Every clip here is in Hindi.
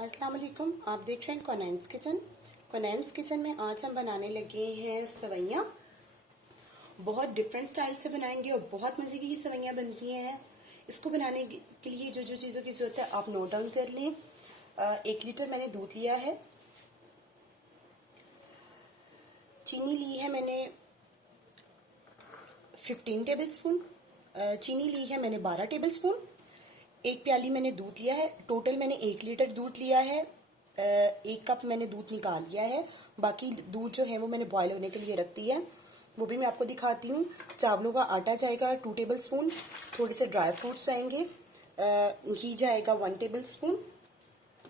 अस्सलाम वालेकुम। आप देख रहे हैं कोनैन्स किचन। कोनैन्स किचन में आज हम बनाने लगे हैं सेवइयाँ। बहुत डिफरेंट स्टाइल से बनाएंगे और बहुत मज़े की सेवइयाँ बनती हैं। इसको बनाने के लिए जो जो चीज़ों की ज़रूरत है आप नोट डाउन कर लें। 1 लीटर मैंने दूध लिया है। चीनी ली है मैंने 15 टेबल स्पून। चीनी ली है मैंने 12 टेबल स्पून। 1 प्याली मैंने दूध लिया है। टोटल मैंने 1 लीटर दूध लिया है। 1 कप मैंने दूध निकाल लिया है। बाकी दूध जो है वो मैंने बॉयल होने के लिए रख दिया है, वो भी मैं आपको दिखाती हूँ। चावलों का आटा जाएगा 2 टेबल स्पून। थोड़े से ड्राई फ्रूट्स जाएंगे। घी जाएगा 1 टेबल स्पून।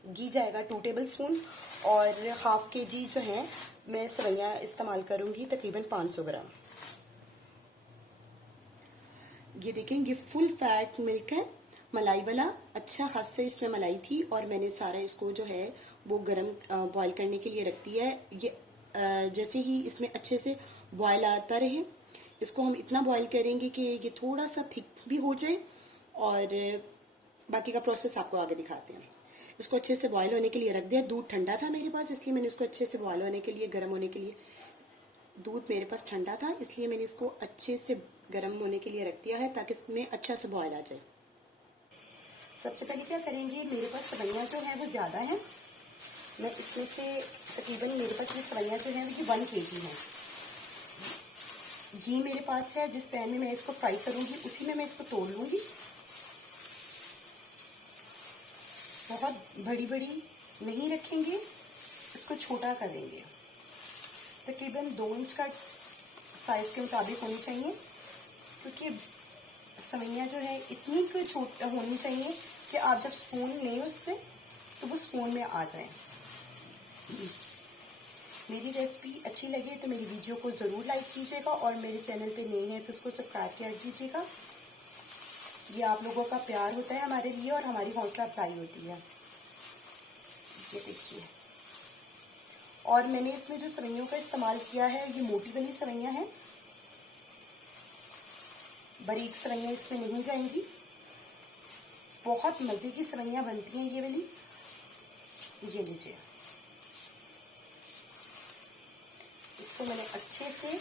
घी जाएगा 2 टेबल स्पून। और हाफ kg जो है मैं सेवइयाँ इस्तेमाल करूँगी, तकरीबन 500 ग्राम। ये देखें, ये फुल फैट मिल्क है, मलाई वाला। अच्छा खासा इसमें मलाई थी और मैंने सारा इसको जो है वो गरम बॉईल करने के लिए रख दिया है। ये जैसे ही इसमें अच्छे से बॉईल आता रहे, इसको हम इतना बॉईल करेंगे कि ये थोड़ा सा थिक भी हो जाए। और बाकी का प्रोसेस आपको आगे दिखाते हैं। इसको अच्छे से बॉईल होने के लिए रख दिया। दूध ठंडा था मेरे पास, इसलिए मैंने उसको अच्छे से बॉईल होने के लिए, गर्म होने के लिए, दूध मेरे पास ठंडा था इसलिए मैंने इसको अच्छे से गर्म होने के लिए रख दिया है ताकि इसमें अच्छा से बॉयल आ जाए। सबसे पहले क्या करेंगे, मेरे पास सेवइयाँ जो है वो ज़्यादा है। मैं इसमें से तकरीबन मेरे पास ये सेवइयाँ जो है वो 1 kg है। घी मेरे पास है, जिस पैन में मैं इसको फ्राई करूँगी उसी में मैं इसको तोड़ लूँगी। बहुत बड़ी बड़ी नहीं रखेंगे, इसको छोटा करेंगे। तकरीबन 2 इंच का साइज के मुताबिक होनी चाहिए, क्योंकि सेवइयाँ जो है इतनी छोटी होनी चाहिए कि आप जब स्पून लें उससे तो वो स्पून में आ जाए। मेरी रेसिपी अच्छी लगे तो मेरी वीडियो को ज़रूर लाइक कीजिएगा और मेरे चैनल पे नए हैं तो उसको सब्सक्राइब कर दीजिएगा। ये आप लोगों का प्यार होता है हमारे लिए और हमारी हौसला अफजाई होती है। ये देखिए, और मैंने इसमें जो सेवइयों का इस्तेमाल किया है ये मोटी वाली सेवइयाँ हैं, बारीक सेवइयाँ इसमें नहीं जाएंगी। बहुत मज़े की सेवइयाँ बनती हैं ये वाली। ये लीजिए, इसको मैंने अच्छे से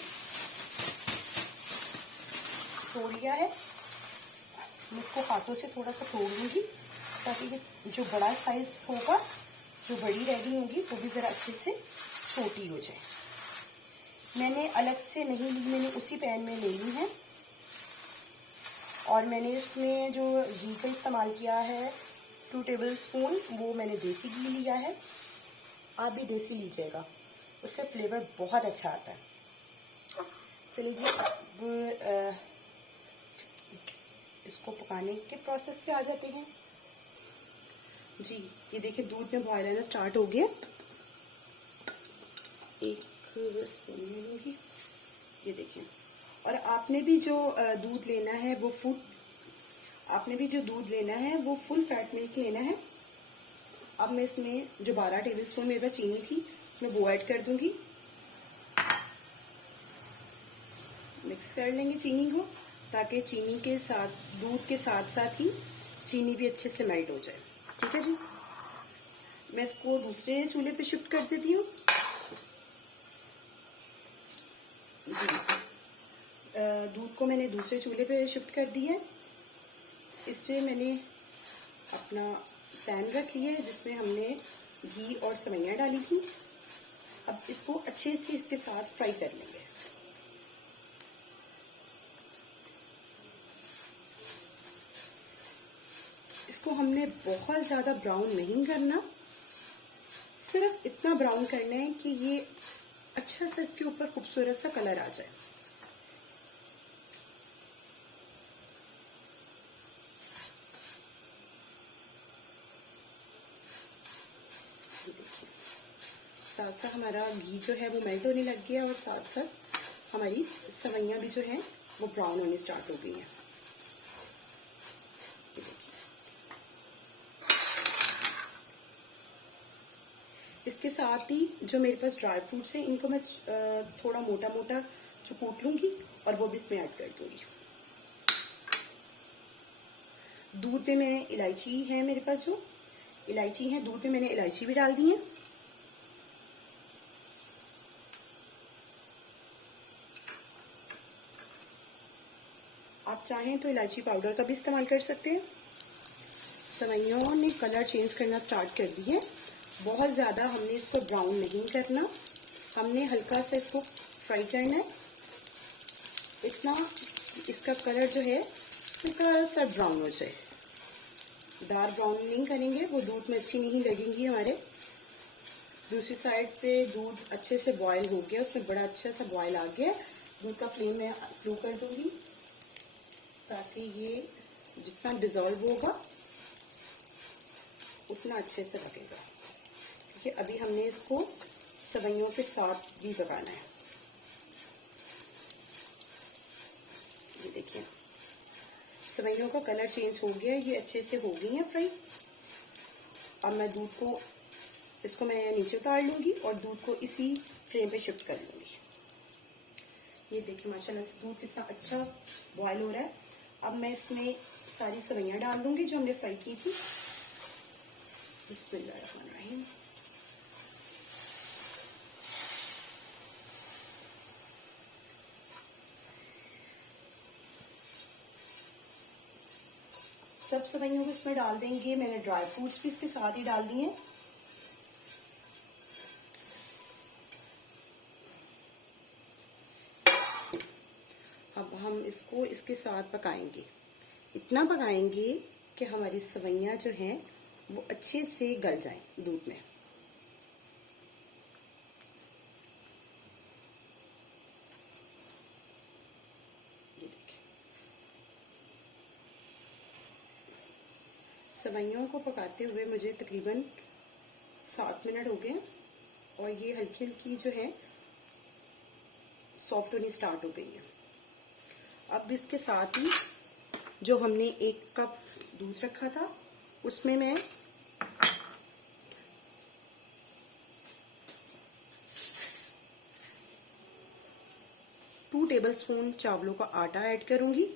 तोड़ लिया है। मैं इसको हाथों से थोड़ा सा तोड़ लूँगी ताकि ये जो बड़ा साइज होगा, जो बड़ी रह गई होगी वो भी ज़रा अच्छे से छोटी हो जाए। मैंने अलग से नहीं ली, मैंने उसी पैन में ले ली है। और मैंने इसमें जो घी का इस्तेमाल किया है 2 टेबल स्पून, वो मैंने देसी घी लिया है। आप भी देसी लीजिएगा, उससे फ्लेवर बहुत अच्छा आता है। चलिए जी, अब इसको पकाने के प्रोसेस पे आ जाते हैं। जी, ये देखिए दूध में बॉयल आना स्टार्ट हो गया। 1 स्पून ले लूँगी। ये देखिए, और आपने भी जो दूध लेना है वो फुल फैट मिल्क लेना है। अब मैं इसमें जो 12 टेबल स्पून मेरे पास चीनी थी मैं वो ऐड कर दूंगी। मिक्स कर लेंगे चीनी को ताकि चीनी के साथ, दूध के साथ साथ ही चीनी भी अच्छे से मेल्ट हो जाए। ठीक है जी, मैं इसको दूसरे चूल्हे पे शिफ्ट कर देती हूँ। जी, दूध को मैंने दूसरे चूल्हे पे शिफ्ट कर दिया है। इस पे मैंने अपना पैन रख लिया है जिसमें हमने घी और सेवइयाँ डाली थी। अब इसको अच्छे से इसके साथ फ्राई कर लेंगे। इसको हमने बहुत ज़्यादा ब्राउन नहीं करना, सिर्फ इतना ब्राउन करना है कि ये अच्छा सा इसके ऊपर खूबसूरत सा कलर आ जाए। देखिए, साथ साथ हमारा घी जो है वो मेल्ट होने लग गया और साथ साथ हमारी सेवइयाँ भी जो है वो ब्राउन होने स्टार्ट हो गई हैं। इसके साथ ही जो मेरे पास ड्राई फ्रूट्स हैं इनको मैं थोड़ा मोटा मोटा कूट लूँगी और वो भी इसमें ऐड कर दूँगी। दूध में मैं इलायची है मेरे पास जो, इलायची है, दूध में मैंने इलायची भी डाल दी है। आप चाहें तो इलायची पाउडर का भी इस्तेमाल कर सकते हैं। सेवइयों ने कलर चेंज करना स्टार्ट कर दी है। बहुत ज़्यादा हमने इसको ब्राउन नहीं करना, हमने हल्का सा इसको फ्राई करना है, इतना इसका कलर जो है हल्का सा ब्राउन हो जाए। डार्क ब्राउन नहीं करेंगे, वो दूध में अच्छी नहीं लगेंगी हमारे। दूसरी साइड पे दूध अच्छे से बॉयल हो गया, उसमें बड़ा अच्छा सा बॉयल आ गया। दूध का फ्लेम मैं स्लो कर दूंगी ताकि ये जितना डिजोल्व होगा उतना अच्छे से लगेगा। क्योंकि अभी हमने इसको सेवइयों के साथ भी पकाना है। ये देखिए सेवइयों का कलर चेंज हो गया, ये अच्छे से हो गई है फ्राई। अब मैं दूध को इसको मैं नीचे उतार लूंगी और दूध को इसी फ्लेम पे शिफ्ट कर लूंगी। ये देखिए माशाल्लाह से दूध कितना अच्छा बॉयल हो रहा है। अब मैं इसमें सारी सेवइयां डाल दूंगी जो हमने फ्राई की थी। बिस्मिल्लाहिर्रहमानिर्रहीम। सब सेवइयों को इसमें डाल देंगे। मैंने ड्राई फ्रूट्स भी इसके साथ ही डाल दिए हैं। अब हम इसको इसके साथ पकाएंगे, इतना पकाएंगे कि हमारी सेवइयां जो हैं वो अच्छे से गल जाएं दूध में। ये देखिए सेवइयों को पकाते हुए मुझे तकरीबन 7 मिनट हो गए और ये हल्की हल्की जो है सॉफ्ट होनी स्टार्ट हो गई है। अब इसके साथ ही जो हमने 1 कप दूध रखा था उसमें मैं 2 टेबलस्पून चावलों का आटा ऐड करूंगी।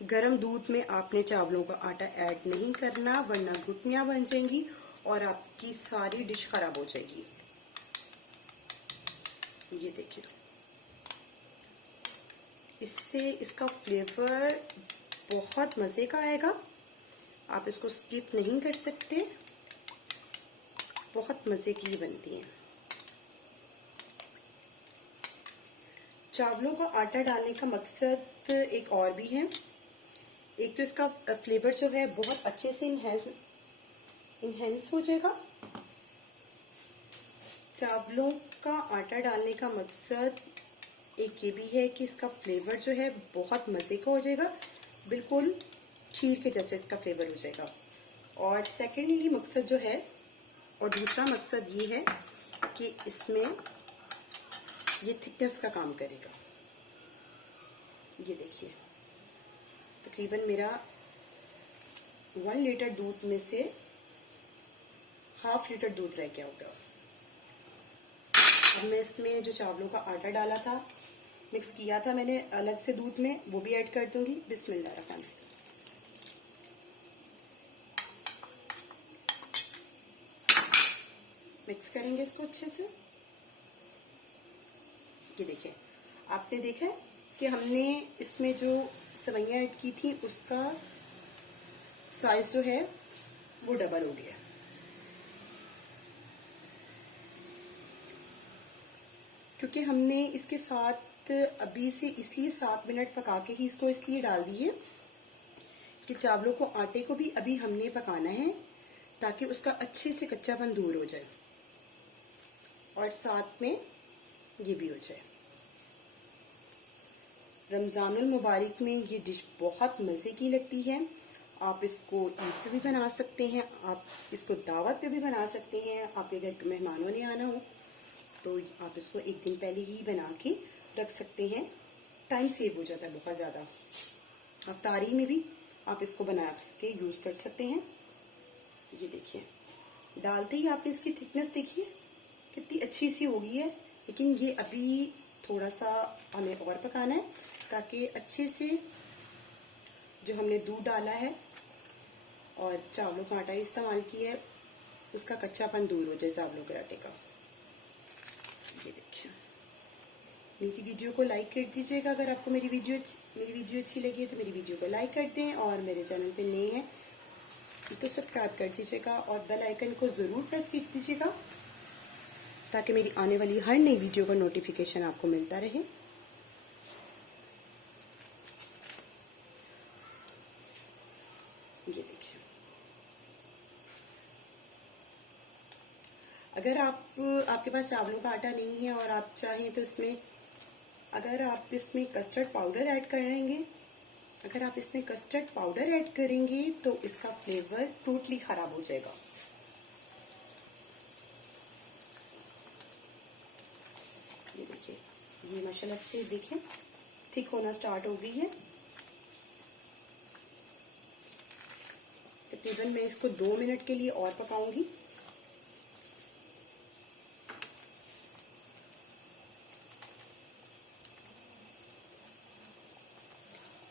गरम दूध में आपने चावलों का आटा ऐड नहीं करना, वरना गुठलियां बन जाएंगी और आपकी सारी डिश खराब हो जाएगी। ये देखिए इससे इसका फ्लेवर बहुत मजे का आएगा। आप इसको स्किप नहीं कर सकते, बहुत मजे की बनती है। चावलों का आटा डालने का मकसद एक और भी है। एक तो इसका फ्लेवर जो है बहुत अच्छे से इनहेंस हो जाएगा। चावलों का आटा डालने का मकसद एक ये भी है कि इसका फ्लेवर जो है बहुत मज़े का हो जाएगा, बिल्कुल खीर के जैसे इसका फ्लेवर हो जाएगा। और सेकेंडली मकसद जो है, और दूसरा मकसद ये है कि इसमें ये थिकनेस का काम करेगा। ये देखिए तकरीबन मेरा 1 लीटर दूध में से ½ लीटर दूध रह गया होगा। अब मैं इसमें जो चावलों का आटा डाला था, मिक्स किया था मैंने अलग से दूध में, वो भी ऐड कर दूंगी। बिस्मिल्लाहिर्रहमानिर्रहीम। मिक्स करेंगे इसको अच्छे से। ये देखिए आपने देखा कि हमने इसमें जो सेवइयां ऐड की थी उसका साइज जो है वो डबल हो गया। क्योंकि हमने इसके साथ अभी से इसलिए 7 मिनट पका के ही इसको इसलिए डाल दिए कि चावलों को आटे को भी अभी हमने पकाना है ताकि उसका अच्छे से कच्चापन दूर हो जाए और साथ में ये भी हो जाए। रमज़ानुल मुबारक में ये डिश बहुत मज़े की लगती है। आप इसको ईद पे भी बना सकते हैं, आप इसको दावत पे भी बना सकते हैं। आपके घर के मेहमानों ने आना हो तो आप इसको एक दिन पहले ही बना के रख सकते हैं। टाइम सेव हो जाता है बहुत ज़्यादा। अफ्तारी में भी आप इसको बना के यूज़ कर सकते हैं। ये देखिए डालते ही आपने इसकी थिकनेस देखिए कितनी अच्छी सी हो गई है। लेकिन ये अभी थोड़ा सा हमें और पकाना है ताकि अच्छे से जो हमने दूध डाला है और चावलों का आटा इस्तेमाल किया है उसका कच्चापन दूर हो जाए चावलों के आटे का। ये देखिए, मेरी वीडियो को लाइक कर दीजिएगा। अगर आपको मेरी वीडियो अच्छी लगी है तो मेरी वीडियो को लाइक कर दें, और मेरे चैनल पे नए हैं तो सब्सक्राइब कर दीजिएगा और बेल आइकन को ज़रूर प्रेस कर दीजिएगा, ताकि मेरी आने वाली हर नई वीडियो का नोटिफिकेशन आपको मिलता रहे। ये देखिए, अगर आपके पास चावलों का आटा नहीं है और आप चाहें तो अगर आप इसमें कस्टर्ड पाउडर ऐड करेंगे, तो इसका फ्लेवर टोटली खराब हो जाएगा। ये देखिए, ये माशाल्लाह से देखें थिक होना स्टार्ट हो गई है। तकरीबन मैं इसको 2 मिनट के लिए और पकाऊंगी।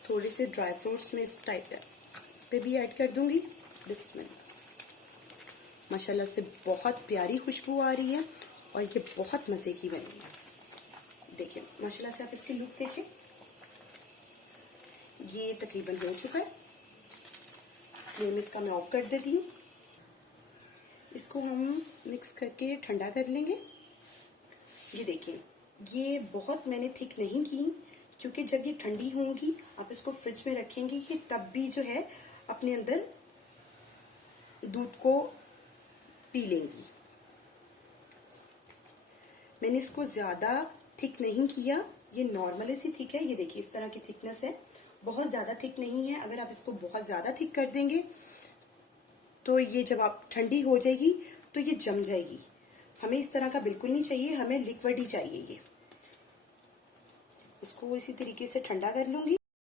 थोड़े से ड्राई फ्रूट्स में इस टाइप पे भी ऐड कर दूंगी। बिस्मिल्लाह। माशाल्लाह से बहुत प्यारी खुशबू आ रही है और ये बहुत मज़े की बनी है। देखिए माशाल्लाह से आप इसकी लुक देखें। ये तकरीबन हो चुका है। फ्लेम इसका मैं ऑफ कर देती हूँ। इसको हम मिक्स करके ठंडा कर लेंगे। ये देखिए, ये बहुत मैंने थिक नहीं की, क्योंकि जब ये ठंडी होंगी आप इसको फ्रिज में रखेंगे कि तब भी जो है अपने अंदर दूध को पी लेंगी। मैंने इसको ज्यादा थिक नहीं किया, ये नॉर्मली सी थिक है। ये देखिए इस तरह की थिकनेस है, बहुत ज्यादा थिक नहीं है। अगर आप इसको बहुत ज्यादा थिक कर देंगे तो ये जब आप ठंडी हो जाएगी तो ये जम जाएगी। हमें इस तरह का बिल्कुल नहीं चाहिए, हमें लिक्विड ही चाहिए। ये इसको इसी तरीके से ठंडा कर लूंगी।